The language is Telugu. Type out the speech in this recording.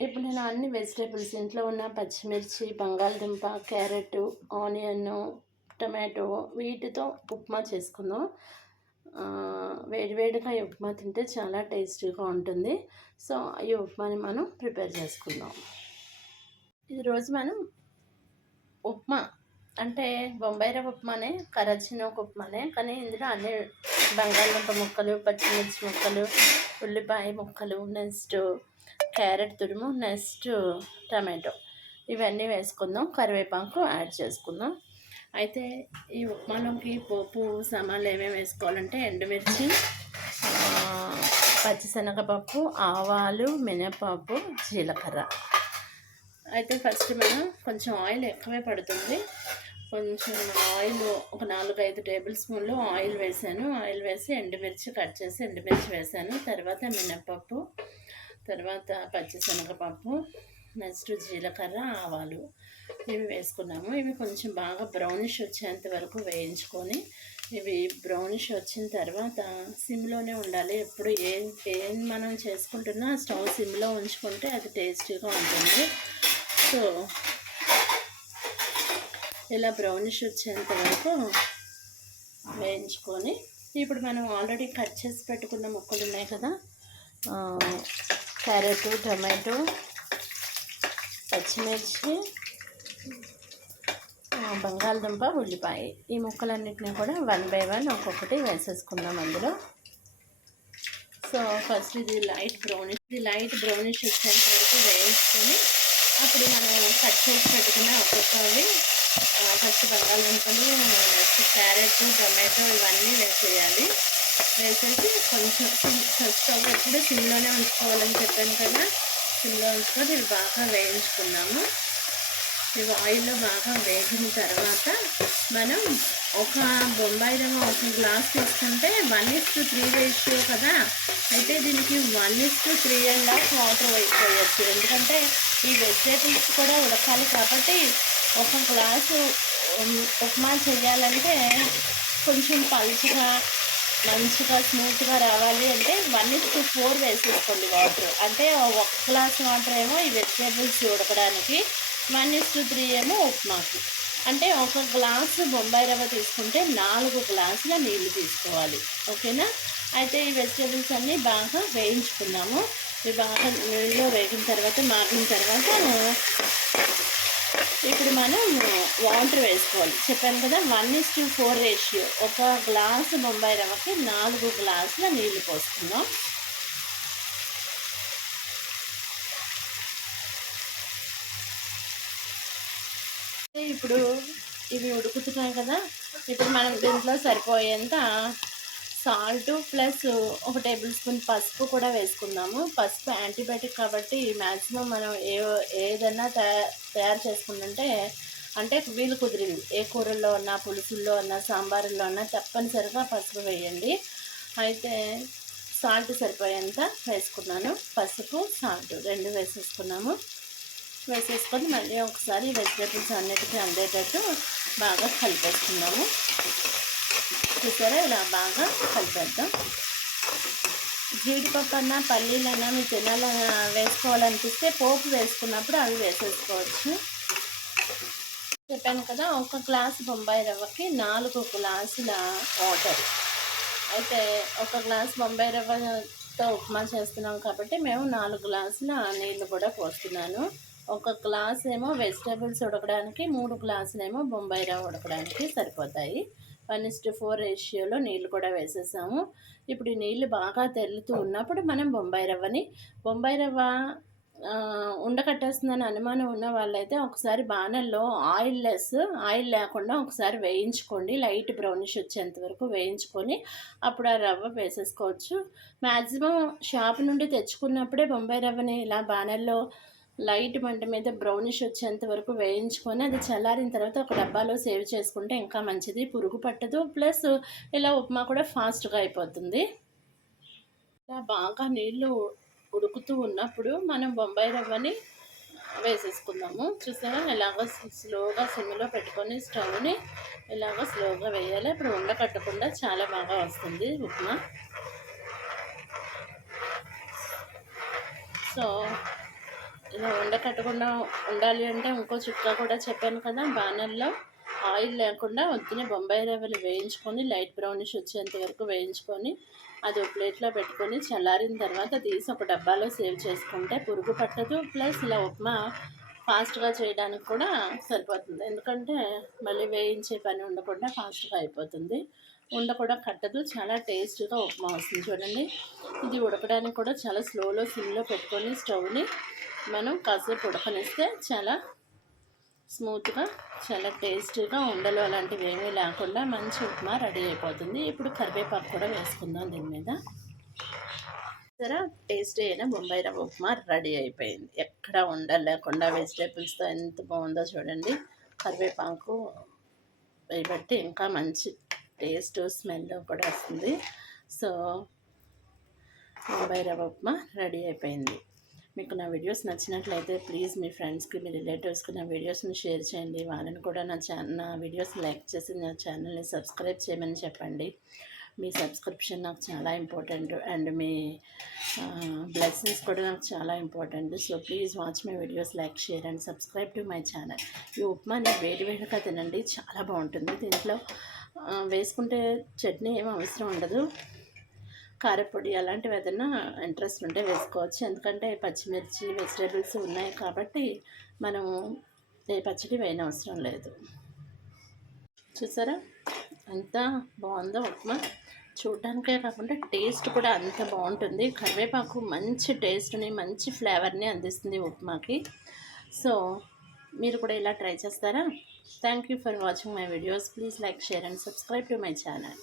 ఇప్పుడు నేను అన్ని వెజిటేబుల్స్ ఇంట్లో ఉన్న పచ్చిమిర్చి బంగాళదుంప క్యారెట్ ఆనియన్ టమాటో వీటితో ఉప్మా చేసుకుందాం. వేడివేడిగా ఈ ఉప్మా తింటే చాలా టేస్టీగా ఉంటుంది. సో ఈ ఉప్మాని మనం ప్రిపేర్ చేసుకుందాం. ఈరోజు మనం ఉప్మా అంటే బొంబాయి రవ్వ ఉప్మానే కరచిన ఒక ఉప్మానే కానీ ఇందులో అన్ని బంగాళదుంప ముక్కలు పచ్చిమిర్చి ముక్కలు ఉల్లిపాయ ముక్కలు నెక్స్ట్ క్యారెట్ తురుము నెక్స్ట్ టమాటో. ఇవన్నీ వేసుకుందాం. కరివేపాకు యాడ్ చేసుకుందాం. అయితే ఈ ఉప్మాలోకి పోపు సామాన్లు ఏమేమి వేసుకోవాలంటే ఎండుమిర్చి పచ్చిశనగపప్పు ఆవాలు మినపప్పు జీలకర్ర. అయితే ఫస్ట్ మనం కొంచెం ఆయిల్ ఎక్కువే పడుతుంది. కొంచెం ఆయిల్ ఒక నాలుగు ఐదు టేబుల్ స్పూన్లు ఆయిల్ వేసాను. ఆయిల్ వేసి ఎండుమిర్చి కట్ చేసి ఎండుమిర్చి వేసాను. తర్వాత మినప్పప్పు తర్వాత పచ్చిశనగపప్పు నెక్స్ట్ జీలకర్ర ఆవాలు ఇవి వేసుకున్నాము. ఇవి కొంచెం బాగా బ్రౌనిష్ వచ్చేంత వరకు వేయించుకొని ఇవి బ్రౌనిష్ వచ్చిన తర్వాత సిమ్లోనే ఉండాలి. ఎప్పుడు ఏం ఏం మనం చేసుకుంటున్నా స్టవ్ సిమ్లో ఉంచుకుంటే అది టేస్టీగా ఉంటుంది. సో ఇలా బ్రౌనిష్ వచ్చేంత వరకు వేయించుకొని ఇప్పుడు మనం ఆల్రెడీ కట్ చేసి పెట్టుకున్న ముక్కలు ఉన్నాయి కదా క్యారెట్ టమాటో పచ్చిమిర్చి బంగాళదుంప ఉల్లిపాయ. ఈ ముక్కలన్నిటిని కూడా వన్ బై వన్ ఒక్కొక్కటి వేసేసుకుందాం అందులో. సో ఫస్ట్ ఇది లైట్ బ్రౌనిష్ ఇది లైట్ బ్రౌనిష్ వచ్చేంత వరకు వేయించుకొని అప్పుడు మనం కట్ చేసి పెట్టుకున్న ఒక్కొక్కవి ఫస్ట్ బంగాళదుంపలు నెక్స్ట్ క్యారెట్ టొమాటో ఇవన్నీ వేసేయాలి. వేసేసి కొంచెం స్టవ్ ఎప్పుడు సిమ్లోనే ఉంచుకోవాలని చెప్పాను కదా. సిమ్లో ఉంచుకొని ఇవి బాగా వేయించుకున్నాము. ఇవి ఆయిల్లో బాగా వేగిన తర్వాత మనం ఒక బొంబాయి రవ్వ ఒక గ్లాస్ తీసుకుంటే one is two three ratio కదా. అయితే దీనికి one is two three and half water వేసుకోవచ్చు. ఎందుకంటే ఈ వెజిటేబుల్స్ కూడా ఉడకాలి కాబట్టి ఒక గ్లాసు ఉప్మా చేయాలంటే కొంచెం పలుచగా మంచిగా స్మూత్గా రావాలి అంటే వన్ ఇస్ టు ఫోర్ వేసేసుకోండి వాటర్. అంటే ఒక గ్లాస్ వాటర్ ఏమో ఈ వెజిటేబుల్స్ ఉడకడానికి వన్ ఇస్ టు త్రీ ఏమో ఉప్మాకి. అంటే ఒక గ్లాసు బొంబాయి రవ్వ తీసుకుంటే నాలుగు గ్లాసుల నీళ్ళు తీసుకోవాలి. ఓకేనా? అయితే ఈ వెజిటేబుల్స్ అన్నీ బాగా వేయించుకున్నాము. ఇవి బాగా నీళ్ళలో వేగిన తర్వాత మాగిన తర్వాత ఇప్పుడు మనం వాటర్ వేసుకోవాలి. చెప్పాను కదా one is two four ratio ఒక గ్లాసు బొంబాయి రవ్వకి నాలుగు గ్లాసుల నీళ్ళు పోసుకుందాం. ఇప్పుడు ఇవి ఉడుకుతున్నాయి కదా ఇప్పుడు మనం దీంట్లో సరిపోయేంత సాల్ట్ ప్లస్ ఒక టేబుల్ స్పూన్ పసుపు కూడా వేసుకుందాము. పసుపు యాంటీబయాటిక్ కాబట్టి మ్యాక్సిమం మనం ఏ ఏదన్నా తయారు చేసుకుందంటే అంటే వీలు కుదిరింది. ఏ కూరల్లో ఉన్నా పులుసుల్లో ఉన్నా సాంబారుల్లో ఉన్నా తప్పనిసరిగా పసుపు వేయండి. అయితే సాల్ట్ సరిపోయేంత వేసుకున్నాను. పసుపు సాల్ట్ రెండు వేసేసుకున్నాము. వేసేసుకొని మళ్ళీ ఒకసారి వెజిటేబుల్స్ అన్నిటికీ అందేటట్టు బాగా కలిపేసుకున్నాము చూసారా? ఇలా బాగా కలిపేద్దాం. జీడిపప్పు అన్నా పల్లీలన్నా మీకు తినాల వేసుకోవాలనిపిస్తే పోపు వేసుకున్నప్పుడు అవి వేసేసుకోవచ్చు. చెప్పాను కదా ఒక గ్లాసు బొంబాయి రవ్వకి నాలుగు గ్లాసుల వాటర్. అయితే ఒక గ్లాస్ బొంబాయి రవ్వతో ఉప్మా చేస్తున్నాం కాబట్టి మేము నాలుగు గ్లాసుల నీళ్ళు కూడా పోస్తున్నాను. ఒక గ్లాస్ ఏమో వెజిటేబుల్స్ ఉడకడానికి మూడు గ్లాసులేమో బొంబాయి రవ్వ ఉడకడానికి సరిపోతాయి. వన్ ఇస్ టు ఫోర్ రేషియోలో నీళ్ళు కూడా వేసేసాము. ఇప్పుడు ఈ నీళ్ళు బాగా తెల్లుతూ ఉన్నప్పుడు మనం బొంబాయి రవ్వని బొంబాయి రవ్వ ఉండకట్టేస్తుందని అనుమానం ఉన్న వాళ్ళైతే ఒకసారి బాణల్లో ఆయిల్ లెస్ ఆయిల్ లేకుండా ఒకసారి వేయించుకోండి. లైట్ బ్రౌనిష్ వచ్చేంత వరకు వేయించుకొని అప్పుడు ఆ రవ్వ వేసేసుకోవచ్చు. మ్యాక్సిమం షాప్ నుండి తెచ్చుకున్నప్పుడే బొంబాయి రవ్వని ఇలా బాణల్లో లైట్ మంట మీద బ్రౌనిష్ వచ్చేంత వరకు వేయించుకొని అది చల్లారిన తర్వాత ఒక డబ్బాలో సేవ్ చేసుకుంటే ఇంకా మంచిది. పురుగు పట్టదు. ప్లస్ ఇలా ఉప్మా కూడా ఫాస్ట్గా అయిపోతుంది. ఇలా బాగా నీళ్ళు ఉడుకుతూ ఉన్నప్పుడు మనం బొంబాయి రవ్వని వేసేసుకుందాము. చూసారా? ఇలాగ స్లోగా సిమ్లో పెట్టుకొని స్టవ్ని ఇలాగ స్లోగా వేయాలి. ఇప్పుడు ఉండకట్టకుండా చాలా బాగా వస్తుంది ఉప్మా. సో ఇలా ఉండకట్టకుండా ఉండాలి అంటే ఇంకో చుక్క కూడా చెప్పాను కదా బాణల్లో ఆయిల్ లేకుండా వద్దునే బొంబాయి రవ్వలు వేయించుకొని లైట్ బ్రౌనిష్ వచ్చేంత వరకు వేయించుకొని అది ఒక ప్లేట్లో పెట్టుకొని చల్లారిన తర్వాత తీసి ఒక డబ్బాలో సేవ్ చేసుకుంటే పురుగు పట్టదు. ప్లస్ ఇలా ఉప్మా ఫాస్ట్గా చేయడానికి కూడా సరిపోతుంది. ఎందుకంటే మళ్ళీ వేయించే పని ఉండకుండా ఫాస్ట్గా అయిపోతుంది. ఉండ కూడా కట్టదు. చాలా టేస్ట్గా ఉప్మా వస్తుంది చూడండి. ఇది ఉడకడానికి కూడా చాలా స్లోలో సిమ్లో పెట్టుకొని స్టవ్ని మనం కాసేపు ఉడకనిస్తే చాలా స్మూత్గా చాలా టేస్టీగా ఉండలు అలాంటివి ఏమీ లేకుండా మంచి ఉప్మా రెడీ అయిపోతుంది. ఇప్పుడు కరివేపాకు కూడా వేసుకుందాం దీని మీద. సరే టేస్టీ అయిన బొంబాయి రవ్వ ఉప్మా రెడీ అయిపోయింది. ఎక్కడ ఉండలు లేకుండా వెజిటేబుల్స్తో ఎంత బాగుందో చూడండి. కరివేపాకు వేయబట్టి ఇంకా మంచి టేస్ట్ స్మెల్ కూడా వస్తుంది. సో బొంబాయి రవ్వ ఉప్మా రెడీ అయిపోయింది. మీకు నా వీడియోస్ నచ్చినట్లయితే ప్లీజ్ మీ ఫ్రెండ్స్కి మీ రిలేటివ్స్కి నా వీడియోస్ని షేర్ చేయండి. వాళ్ళని కూడా నా ఛానల్ నా వీడియోస్ లైక్ చేసి నా ఛానల్ని సబ్స్క్రైబ్ చేయమని చెప్పండి. మీ సబ్స్క్రిప్షన్ నాకు చాలా ఇంపార్టెంట్ అండ్ మీ బ్లెస్సింగ్స్ కూడా నాకు చాలా important. So please watch my videos like share and subscribe to my channel. ఈ ఉప్మాని వేడి వేడిగా తినండి చాలా బాగుంటుంది. దీంట్లో వేసుకుంటే చట్నీ ఏం అవసరం ఉండదు. కారపొడి అలాంటివి ఏదైనా ఇంట్రెస్ట్ ఉంటే వేసుకోవచ్చు. ఎందుకంటే పచ్చిమిర్చి వెజిటేబుల్స్ ఉన్నాయి కాబట్టి మనము ఏ పచ్చడి వేయనవసరం లేదు. చూసారా? ఎంత బాగుందో ఉప్మా. చూడడానికే కాకుండా టేస్ట్ కూడా అంత బాగుంటుంది. కరివేపాకు మంచి టేస్ట్ని మంచి ఫ్లేవర్ని అందిస్తుంది ఉప్మాకి. సో మీరు కూడా ఇలా ట్రై చేస్తారా? Thank you for watching my videos please like share and subscribe to my channel